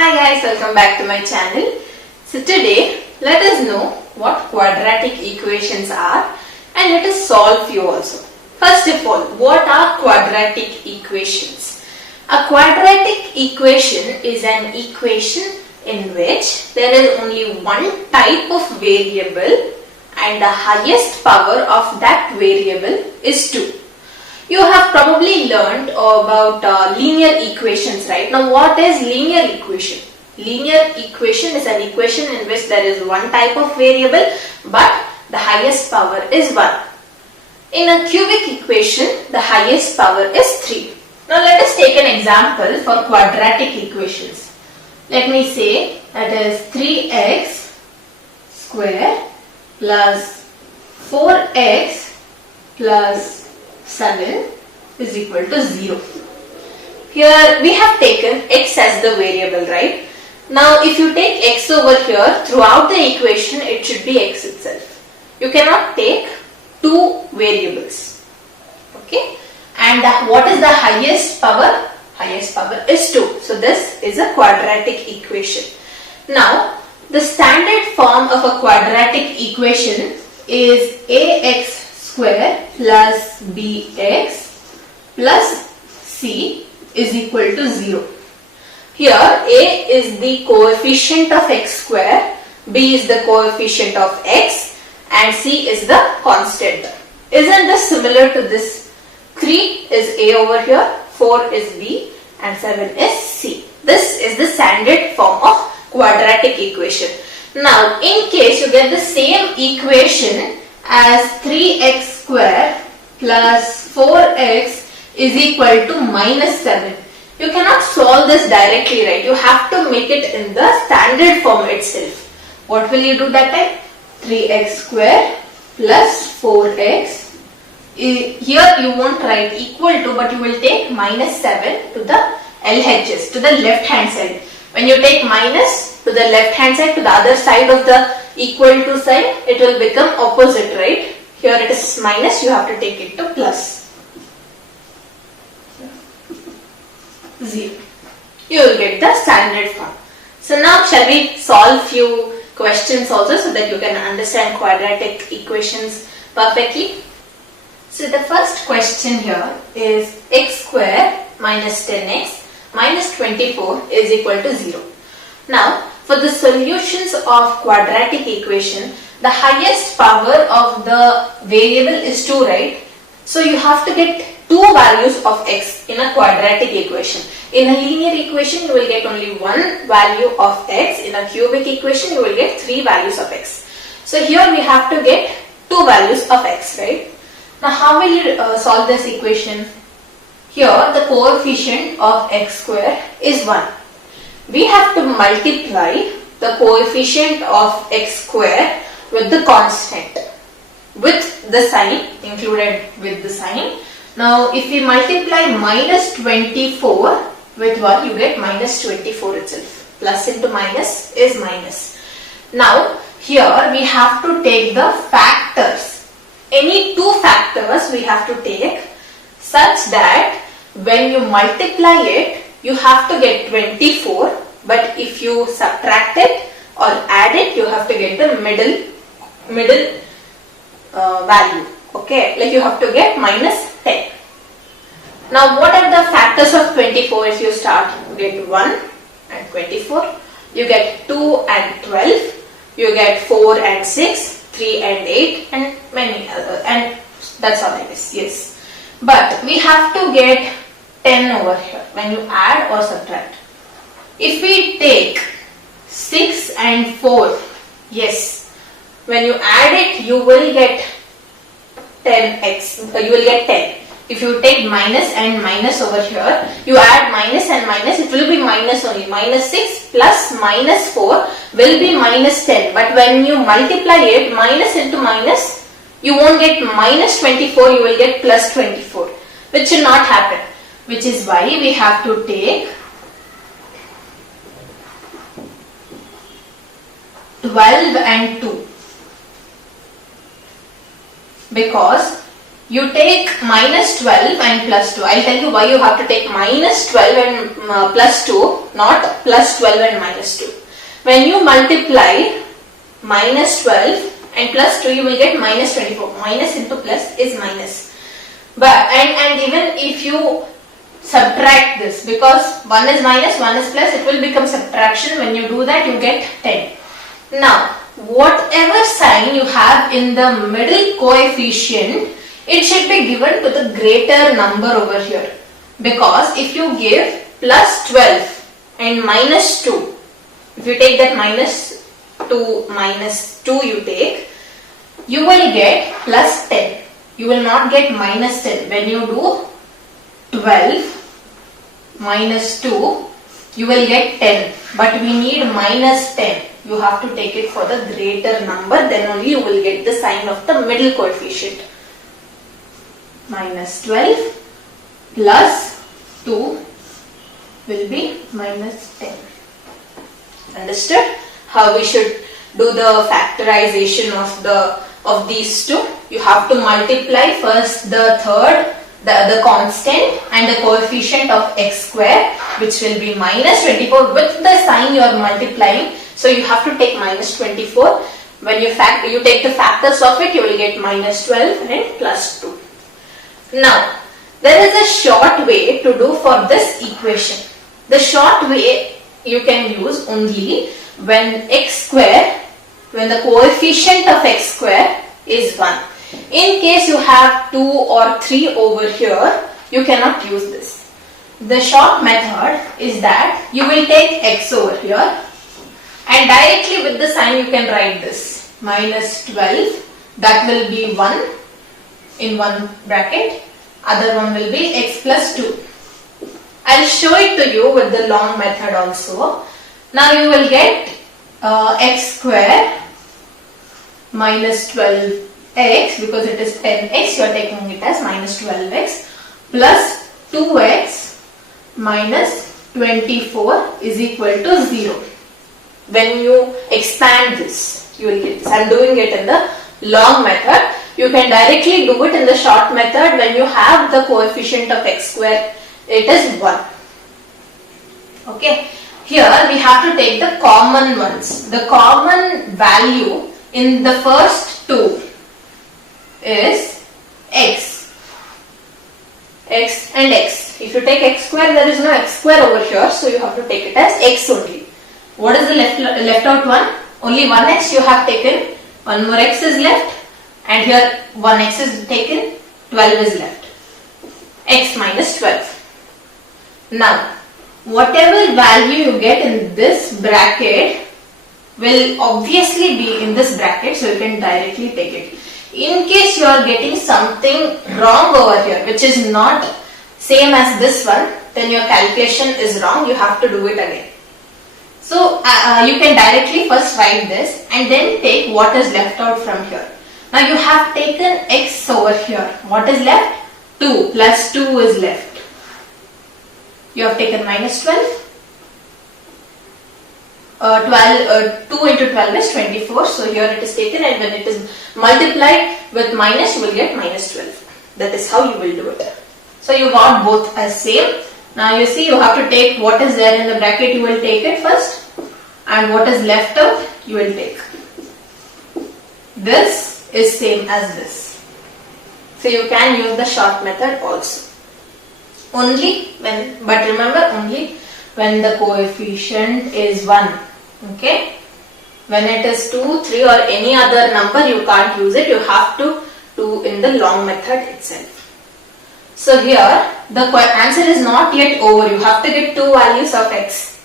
Hi guys, welcome back to my channel. So today let us know what quadratic equations are and let us solve few also. First of all, what are quadratic equations? A quadratic equation is an equation in which there is only one type of variable and the highest power of that variable is 2. You have probably learned about linear equations, right? Now what is linear equation? Linear equation is an equation in which there is one type of variable but the highest power is 1. In a cubic equation, the highest power is 3. Now let us take an example for quadratic equations. Let me say that is 3x square plus 4x plus 7 is equal to 0. Here we have taken x as the variable, right? Now if you take x over here, throughout the equation it should be x itself. You cannot take two variables. Okay? And what is the highest power? Highest power is 2. So this is a quadratic equation. Now the standard form of a quadratic equation is ax square plus bx plus c is equal to 0. Here a is the coefficient of x square, b is the coefficient of x and c is the constant. Isn't this similar to this? 3 is a over here, 4 is b and 7 is c. This is the standard form of quadratic equation. Now in case you get the same equation as 3x square plus 4x is equal to minus 7. You cannot solve this directly, right? You have to make it in the standard form itself. What will you do that time? 3x square plus 4x. Here you won't write equal to, but you will take minus 7 to the LHS, to the left hand side. When you take minus to the left hand side, to the other side of the equal to sign, it will become opposite, right? Here it is minus, you have to take it to plus. 0. You will get the standard form. So now shall we solve few questions also so that you can understand quadratic equations perfectly? So the first question here is x square minus 10x minus 24 is equal to 0. Now for the solutions of quadratic equation, the highest power of the variable is 2, right? So you have to get two values of x in a quadratic equation. In a linear equation, you will get only one value of x. In a cubic equation, you will get three values of x. So here we have to get two values of x, right? Now how will you solve this equation? Here the coefficient of x square is 1. We have to multiply the coefficient of x square with the constant, with the sign, included with the sign. Now if we multiply minus 24 with 1, you get minus 24 itself. Plus into minus is minus. Now here we have to take the factors. Any two factors we have to take such that when you multiply it, you have to get 24, but if you subtract it or add it, you have to get the middle value. Okay, like you have to get minus 10. Now what are the factors of 24? If you start, you get 1 and 24, you get 2 and 12, you get 4 and 6, 3 and 8 and many other, and that's all it is. Yes, but we have to get 10 over here when you add or subtract. If we take 6 and 4, yes, when you add it you will get 10x, you will get 10. If you take minus and minus over here, you add minus and minus, it will be minus only. Minus 6 plus minus 4 will be minus 10. But when you multiply it, minus into minus, you won't get minus 24, you will get plus 24. Which should not happen. Which is why we have to take 12 and 2. Because you take minus 12 and plus 2. I'll tell you why you have to take minus 12 and plus 2, not plus 12 and minus 2. When you multiply minus 12 and plus 2, you will get minus 24. Minus into plus is minus. But and even if you subtract this, because 1 is minus, 1 is plus, it will become subtraction. When you do that, you get 10. Now, whatever sign you have in the middle coefficient, it should be given to the greater number over here. Because if you give plus 12 and minus 2, if you take that minus 2 you take, you will get plus 10. You will not get minus 10. When you do 12 minus 2, you will get 10. But we need minus 10. You have to take it for the greater number, then only you will get the sign of the middle coefficient. Minus 12 plus 2 will be minus 10. Understood how we should do the factorization of these two? You have to multiply first the third, the constant and the coefficient of x square, which will be minus 24 with the sign you are multiplying. So you have to take minus 24. When you take the factors of it, you will get minus 12 and plus 2. Now, there is a short way to do for this equation. The short way you can use only when when the coefficient of x square is 1. In case you have 2 or 3 over here, you cannot use this. The short method is that you will take x over here and directly with the sign you can write this. Minus 12, that will be 1 in one bracket, other one will be x plus 2. I'll show it to you with the long method also. Now you will get x square minus 12x, because it is 10x, you are taking it as minus 12x, plus 2x minus 24 is equal to 0. When you expand this, you will get this. I am doing it in the long method. You can directly do it in the short method. When you have the coefficient of x square, it is 1. Okay. Here we have to take the common ones. The common value in the first two is x. X and x. If you take x square, there is no x square over here, so you have to take it as x only. What is the left out one? Only one x you have taken, one more x is left, and here one x is taken, 12 is left. X minus 12. Now, whatever value you get in this bracket will obviously be in this bracket, so you can directly take it. In case you are getting something wrong over here, which is not same as this one, then your calculation is wrong, you have to do it again. So you can directly first write this and then take what is left out from here. Now you have taken x over here. What is left? 2 plus 2 is left. You have taken minus 12. 2 into 12 is 24. So here it is taken, and when it is multiplied with minus, you will get minus 12. That is how you will do it. So you got both as same. Now you see, you have to take what is there in the bracket, you will take it first, and what is left out, you will take. This is same as this. So you can use the short method also. Only when, but remember, only when the coefficient is 1. Okay? When it is 2, 3 or any other number, you can't use it. You have to do in the long method itself. So here, the answer is not yet over. You have to get two values of x.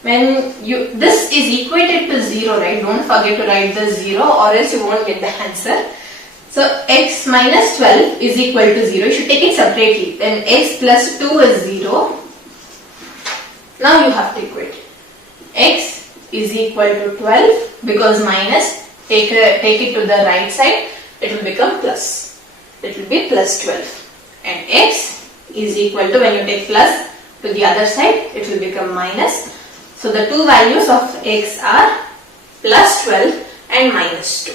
When this is equated to 0, right? Don't forget to write the 0, or else you won't get the answer. So x minus 12 is equal to 0. You should take it separately. Then x plus 2 is 0. Now you have to equate it. X is equal to 12, because minus, take it to the right side, it will become plus. It will be plus 12. And x is equal to, when you take plus to the other side, it will become minus. So the two values of x are plus 12 and minus 2.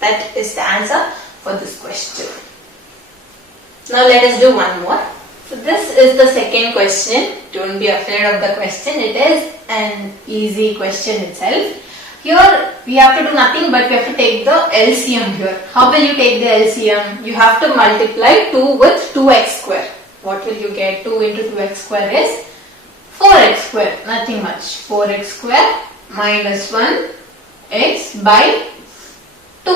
That is the answer for this question. Now let us do one more. So this is the second question. Don't be afraid of the question. It is an easy question itself. Here we have to do nothing but we have to take the LCM here. How will you take the LCM? You have to multiply 2 with 2x square. What will you get? 2 into 2x square is 4x square. Nothing much. 4x square minus 1x by 2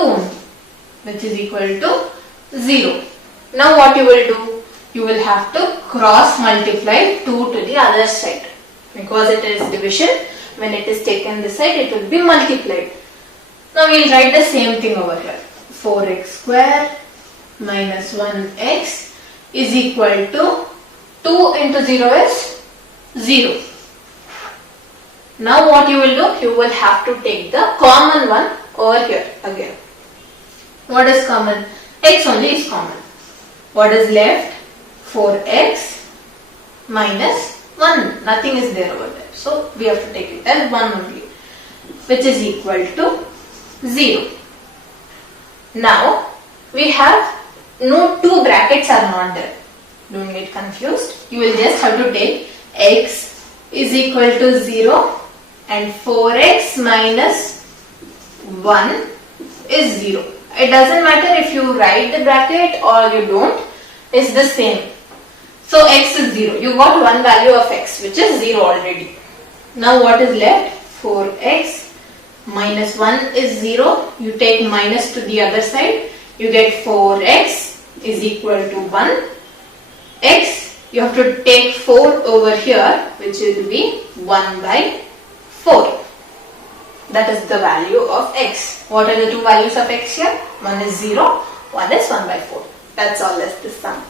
which is equal to 0. Now what you will do? You will have to cross multiply 2 to the other side. Because it is division, when it is taken this side, it will be multiplied. Now we will write the same thing over here. 4x square minus 1x is equal to 2 into 0 is 0. Now what you will do? You will have to take the common one over here again. What is common? X only is common. What is left? 4x minus 1. Nothing is there over there. So we have to take it as 1 only, which is equal to 0. Now we have no two brackets are not there. Don't get confused. You will just have to take x is equal to 0 and 4x minus 1 is 0. It doesn't matter if you write the bracket or you don't. It's the same. So x is 0. You got one value of x which is 0 already. Now what is left? 4x minus 1 is 0. You take minus to the other side. You get 4x is equal to 1. X you have to take 4 over here which will be 1 by 4. That is the value of x. What are the two values of x here? One is 0, one is 1 by 4. That's all is the sum.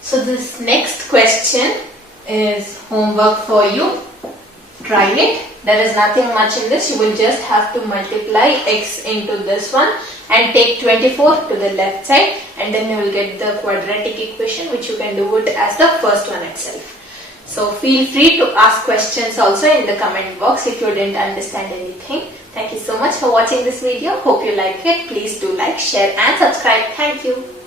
So this next question is homework for you. Try it. There is nothing much in this. You will just have to multiply x into this one and take 24 to the left side, and then you will get the quadratic equation, which you can do it as the first one itself. So feel free to ask questions also in the comment box if you didn't understand anything. Thank you so much for watching this video. Hope you like it. Please do like, share and subscribe. Thank you.